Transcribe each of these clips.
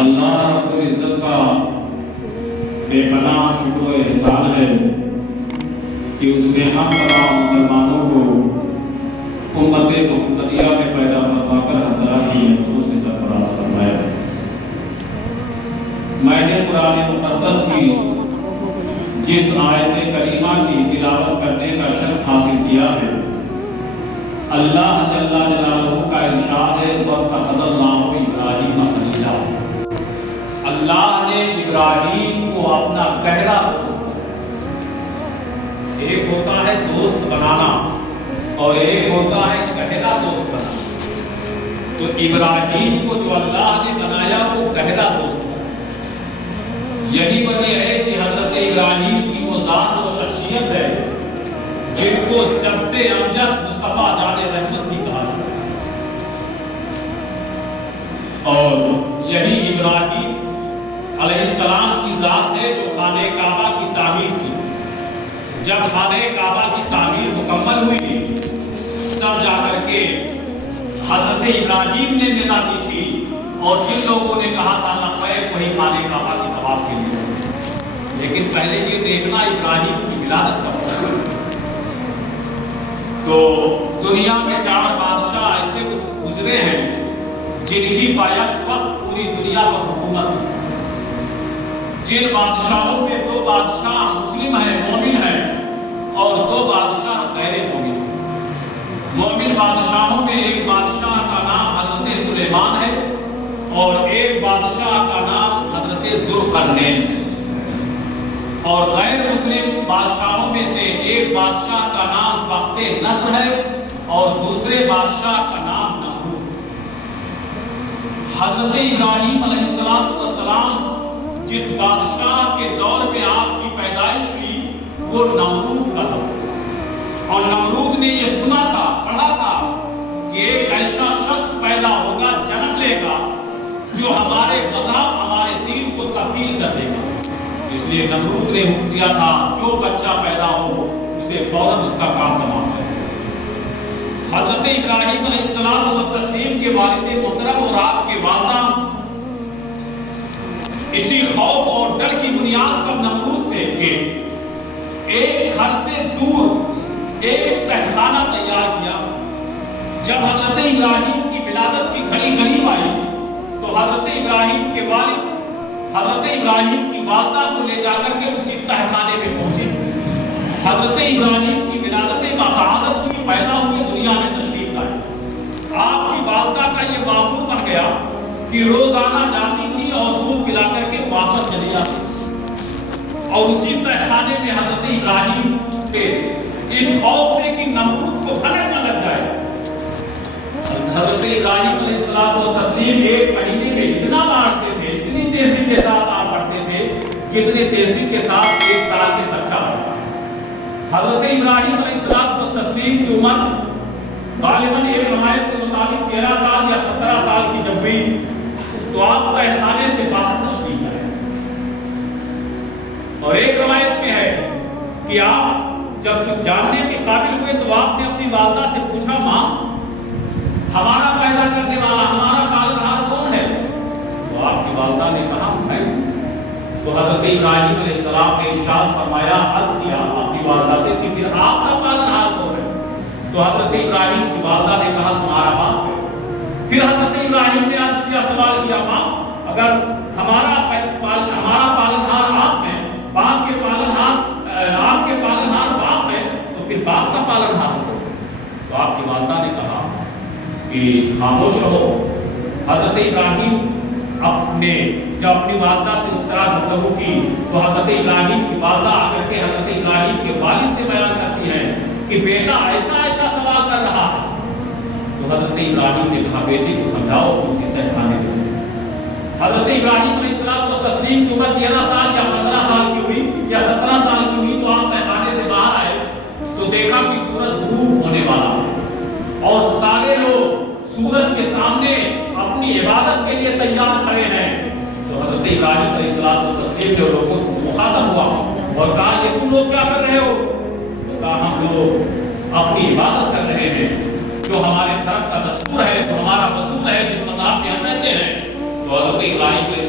اللہ رب العزت کا بے پناہ شکر و احسان ہے کہ اس نے ہم تمام مسلمانوں کو امت محمدیہ میں پیدا فرما کر حضرات کی نعمتوں سے سرفراز فرمایا ہے۔ میں نے قرآن مقدس کی جس آیت کریمہ کی تلاوت کرنے کا شرف حاصل کیا ہے، اللہ جل جلالہ کا ارشاد ہے وَاتَّخَذَ اللَّهُ إِبْرَاهِيمَ خَلِيلًا۔ اللہ نے ابراہیم کو اپنا گہرا دوست بنایا۔ ایک ہوتا ہے دوست بنانا اور ایک ہوتا ہے گہرا دوست بنانا۔ تو ابراہیم کو جو اللہ نے بنایا وہ گہرا دوست بنایا۔ یہی وجہ ہے کہ حضرت ابراہیم کی وہ ذات و شخصیت ہے جن کو جد امجد مصطفیٰ جان رحمت بھی کہا جاتا ہے۔ اور یہی ابراہیم علیہ السلام کی ذات ہے جو خانہ کعبہ کی تعمیر کی۔ جب خانہ کعبہ کی تعمیر مکمل ہوئی تب جا کر کے حضرت ابراہیم نے ندا دی تھی اور جن لوگوں نے کہا تھا لبیک وہی خانہ کعبہ کی طواف کے لیے۔ لیکن پہلے یہ دیکھنا ابراہیم کی ولادت کب ہوئی۔ تو دنیا میں 4 بادشاہ ایسے گزرے ہیں جن کی بیک وقت پوری دنیا پر حکومت ہے۔ جن بادشاہوں میں 2 بادشاہ مسلم ہیں، مومن ہیں، اور 2 بادشاہ غیر مومن ہیں۔ مومن بادشاہوں میں ایک بادشاہ کا نام حضرت سلیمان ہے اور ایک بادشاہ کا نام حضرت ذوالقرنین ہے۔ اور غیر مسلم بادشاہوں میں سے ایک بادشاہ کا نام بخت نصر ہے اور دوسرے بادشاہ کا نام نمرود۔ حضرت ابراہیم علیہ السلام جس بادشاہ کے دور میں آپ کی پیدائش ہوئی وہ نمرود کا دور، اور نمرود نے یہ سنا تھا، پڑھا تھا کہ ایک ایسا شخص پیدا ہوگا، جنم لے گا جو ہمارے مذہب، ہمارے دین کو تبدیل کر دے گا۔ اس لیے نمرود نے حکم دیا تھا جو بچہ پیدا ہو اسے فوراً اس کا کام تمام کر دے۔ حضرت ابراہیم علیہ السلام کے والد محترم اور آپ کے والدہ اسی خوف اور ڈر کی بنیاد پر نمرود سے کہ ایک گھر سے دور ایک تہخانہ تیار کیا۔ جب حضرت ابراہیم کی ولادت کی گھڑی قریب آئی تو حضرت ابراہیم کے والد حضرت ابراہیم کی والدہ کو لے جا کر کے اسی تہخانے میں پہنچے۔ حضرت ابراہیم کی ولادت بسعادت ہوئی، پیدا ہوئی، دنیا میں تشریف لائے۔ آپ کی والدہ کا یہ معمول بن گیا کہ روزانہ جاتی تھی اور دودھ پلا کر کے واپس چلی جاتی، اور اسی تہخانے میں حضرت ابراہیم پہ اس خوف سے کہ نمرود کو بھنک نہ لگ جائے، حضرت ابراہیم علیہ السلام ایک مہینے میں اتنا مارتے تھے، اتنی تیزی کے ساتھ آپ پڑھتے تھے جتنی تیزی کے ساتھ 1 سال کے بچہ بڑھتا۔ حضرت ابراہیم علیہ السلام کی عمر غالباً ایک روایت کے مطابق 13 سال یا 17 سال کی جب ہوئی تو آپ تہخانے سے باہر تشریف لائے، اور ایک روایت میں ہے کہ آپ جب کچھ جاننے کے قابل ہوئے تو آپ نے اپنی والدہ سے پوچھا، ماں ہمارا پیدا کرنے والا، ہمارا پالنہار کون ہے؟ تو آپ کی والدہ نے کہا میں۔ تو حضرت ابراہیم علیہ السلام نے ارشاد فرمایا، عرض کیا اپنی والدہ سے کہ پھر آپ کا پالنہار کون ہے؟ تو حضرت ابراہیم کی والدہ نے کہا تمہارا باپ ہے۔ پھر حضرت ابراہیم نے عرض کیا، سوال کیا، ماں اگر ہمارا پالنہار آپ ہے، باپ کے پالنہار آپ کے پالنہار باپ ہے تو پھر باپ کا پالنہار ہو۔ تو آپ کی والدہ نے کہا کہ خاموش رہو۔ حضرت ابراہیم نے جب اپنی والدہ سے اس طرح گفتگو کی تو حضرت ابراہیم کی والدہ آ کر کے حضرت ابراہیم کے والد سے بیان کرتی ہے کہ بیٹا ایسا ایسا سوال کر رہا ہے۔ تو حضرت ابراہیم نے کہا بیٹی کو سمجھاؤ، اسے تہخانے دو۔ حضرت ابراہیم علیہ السلام کی عمر 13 سال یا 15 سال کی ہوئی یا 17 سال کی ہوئی تو آپ تہخانے سے باہر آئے تو دیکھا کہ سورج غروب ہونے والا ہے اور سارے لوگ سورج کے سامنے اپنی عبادت کے لیے تیار کھڑے ہیں۔ تو حضرت ابراہیم علیہ السلام نے لوگوں سے مخاطب ہوا اور کہا یہ تم لوگ کیا کر رہے ہو؟ تو کہا ہم لوگ اپنی عبادت کر رہے ہیں، جو ہمارے طرف کا دستور ہے، جو ہمارا رسول ہے، جس مذہب کے ہم رہتے ہیں۔ تو حضرت ابراہیم علیہ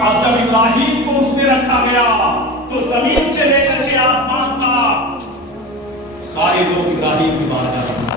اب جب ابراہیم کو اس میں رکھا گیا تو زمین سے لے کر کے آسمان تک سارے لوگ ابراہیم کی بات کر رہے ہیں.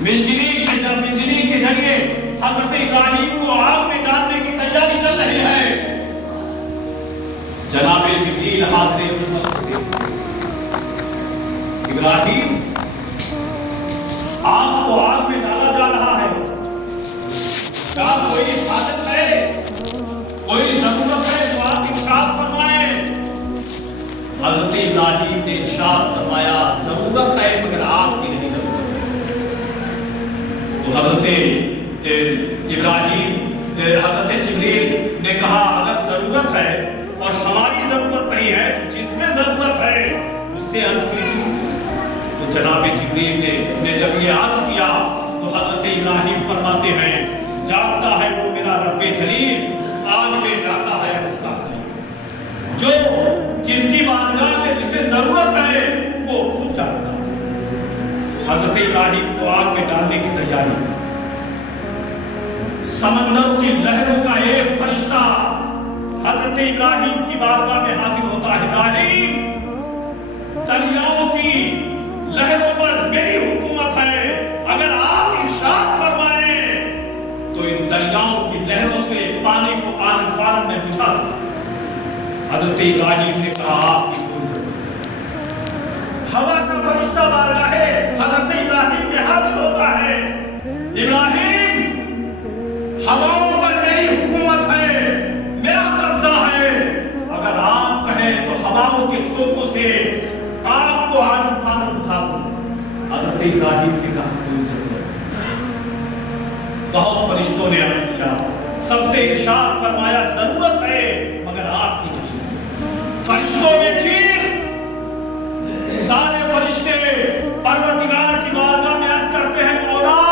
منجنیق کے ذریعے حضرت ابراہیم کو آگ میں ڈالنے کی تیاری چل رہی ہے. جناب جبریل حاضر خدمت ابراہیم آپ کو آگ میں ڈالا جا رہا ہے. کیا کوئی حاجت ہے, کوئی ضرورت ہے تو آپ ارشاد فرمائیں. حضرت ابراہیم نے ارشاد فرمایا ضرورت ہے مگر آپ کی نہیں ضرورت ہے. تو حضرت ابراہیم حضرت جبریل نے کہا اگر ضرورت ہے اور ہماری ضرورت نہیں ہے تو جس میں ضرورت ہے اس سے عرض کیجیے. تو جناب جبریل نے جب یہ عرض کیا تو حضرت ابراہیم فرماتے ہیں جانتا ہے وہ میرا رب جلیل, آگ میں جاتا ہے اس کا خلیل. جو جس کی بارگاہ میں جسے ضرورت ہے وہ خود جانتا ہے. حضرت ابراہیم کو آگ میں ڈالنے کی تیاری. سمندر کی لہروں کا ایک فرشتہ حضرت ابراہیم کی بارگاہ میں حاضر ہوتا ہے. ابراہیم, دریاؤں کی لہروں پر میری حکومت ہے, اگر آپ ارشاد فرمائیں تو ان دریاؤں کی لہروں سے پانی کو آن فارن میں بجھا دوں. حضرت ابراہیم نے کہا آپ کی کوئی ضرورت نہیں. ہوا کا فرشتہ بارگاہ حضرت ابراہیم میں حاضر ہوتا ہے. ابراہیم, ہواؤں پر میری حکومت ہے, میرا قبضہ ہے, اگر آپ کہیں تو ہواؤں کے جھونکوں سے آپ کو آن فارن بجھا دوں. حضرت ابراہیم نے کہا کوئی ضرورت نہیں. بہت فرشتوں نے عرض کیا, سب سے ارشاد فرمایا ضرورت ہے مگر آپ کی نہیں. فرشتوں میں چیخ, سارے فرشتے پروردگار کی بارگاہ میں عرض کرتے ہیں مولا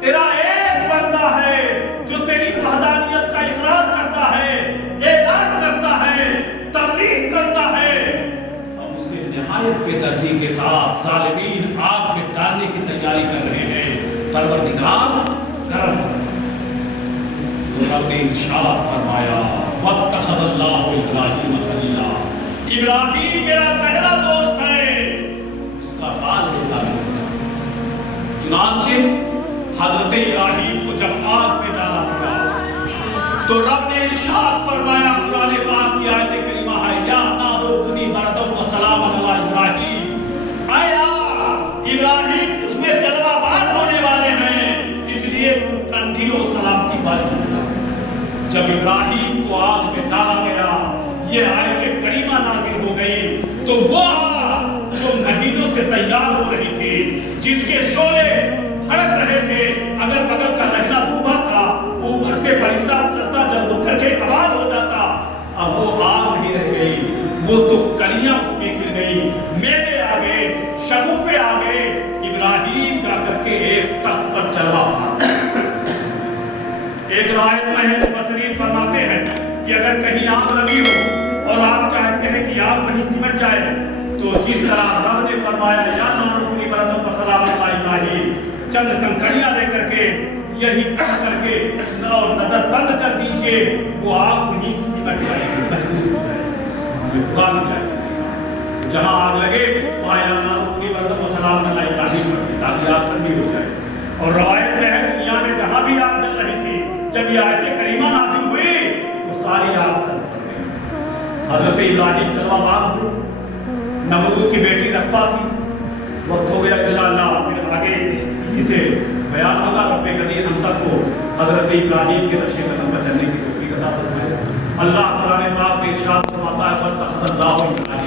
تیرا ایک بندہ ہے جو تیری وحدانیت کا اقرار کرتا ہے, اعلان کرتا ہے, تبلیغ کرتا ہے. ہم اسے نہایت کے درجے کے ساتھ ظالمین آگ میں ڈالنے کی تیاری کر رہے ہیں. پروردگار کرم فرما. تو رب نے ارشاد فرمایا واتخذ اللہ ابراہیم خلیلا, ابراہیم میرا پہلا دوست ہے, اس کا بال دیتا ہے. چنانچہ حضرت ابراہیم کو جب آگ میں ڈالا گیا تو رب نے ارشاد فرمایا, قرآن پاک کی آیت کریمہ ہے یا نار کونی بردم و سلام علی ابراہیم, آیا ابراہیم تجھ میں جلوہ بار ہونے والے ہیں اس لیے ٹھنڈی و سلامتی باری. جب ابراہیم کو آگ میں ڈالا گیا یہ آیت کریمہ نازل ہو گئی تو وہ آگ جو مہینوں سے تیار ہو رہی تھی, جس کے شعلے بھڑک رہے تھے, اگر بغل کا رہنا ڈوبا تھا, اوپر سے پرندہ کرتا جب اٹھ کر کے آواز ہو جاتا, اب وہ آگ نہیں رہ گئی, وہ تو کلیاں اس میں کھل گئی, میوے آ گئے, شگوفے آ گئے. ابراہیم جا کر کے ایک تخت پر چلوا پڑا. ایک روایت میں ہے مفسرین فرماتے ہیں کہ اگر کہیں آگ لگی ہو اور آپ چاہتے ہیں کہ آگ وہیں سمٹ جائے تو جس طرح رب نے فرمایا یا نار کونی بردم و سلام علی ابراہیم, چند کنکریاں لے کر کے یہی پڑھ کر کے اور نظر بند کر دیجئے, وہ آگ وہیں سمٹ جائے گی, محدود ہو جائے گی. جہاں آگ لگے وہاں یا نار کونی بردم و سلام علی ابراہیم تاکہ آگ ٹھنڈی ہو جائے. اور روایت میں ہے دنیا میں جہاں بھی آگ جل رہی تھی جب یہ آیت کریمہ نازل ہوئی تو ساری آگ سلط ہو گئی. حضرت ابراہیم جلوہ بار ہوئے. نمرود کی بیٹی رفا تھی. وقت ہو گیا انشاءاللہ پھر آگے اسے بیان ہوگا. رب قدیر ہم سب کو حضرت ابراہیم کے نقش قدم پر چلنے کی توفیق عطا فرمائے. اللہ قرآن پاک میں ارشاد فرماتا ہے واتخذ اللہ ابراہیم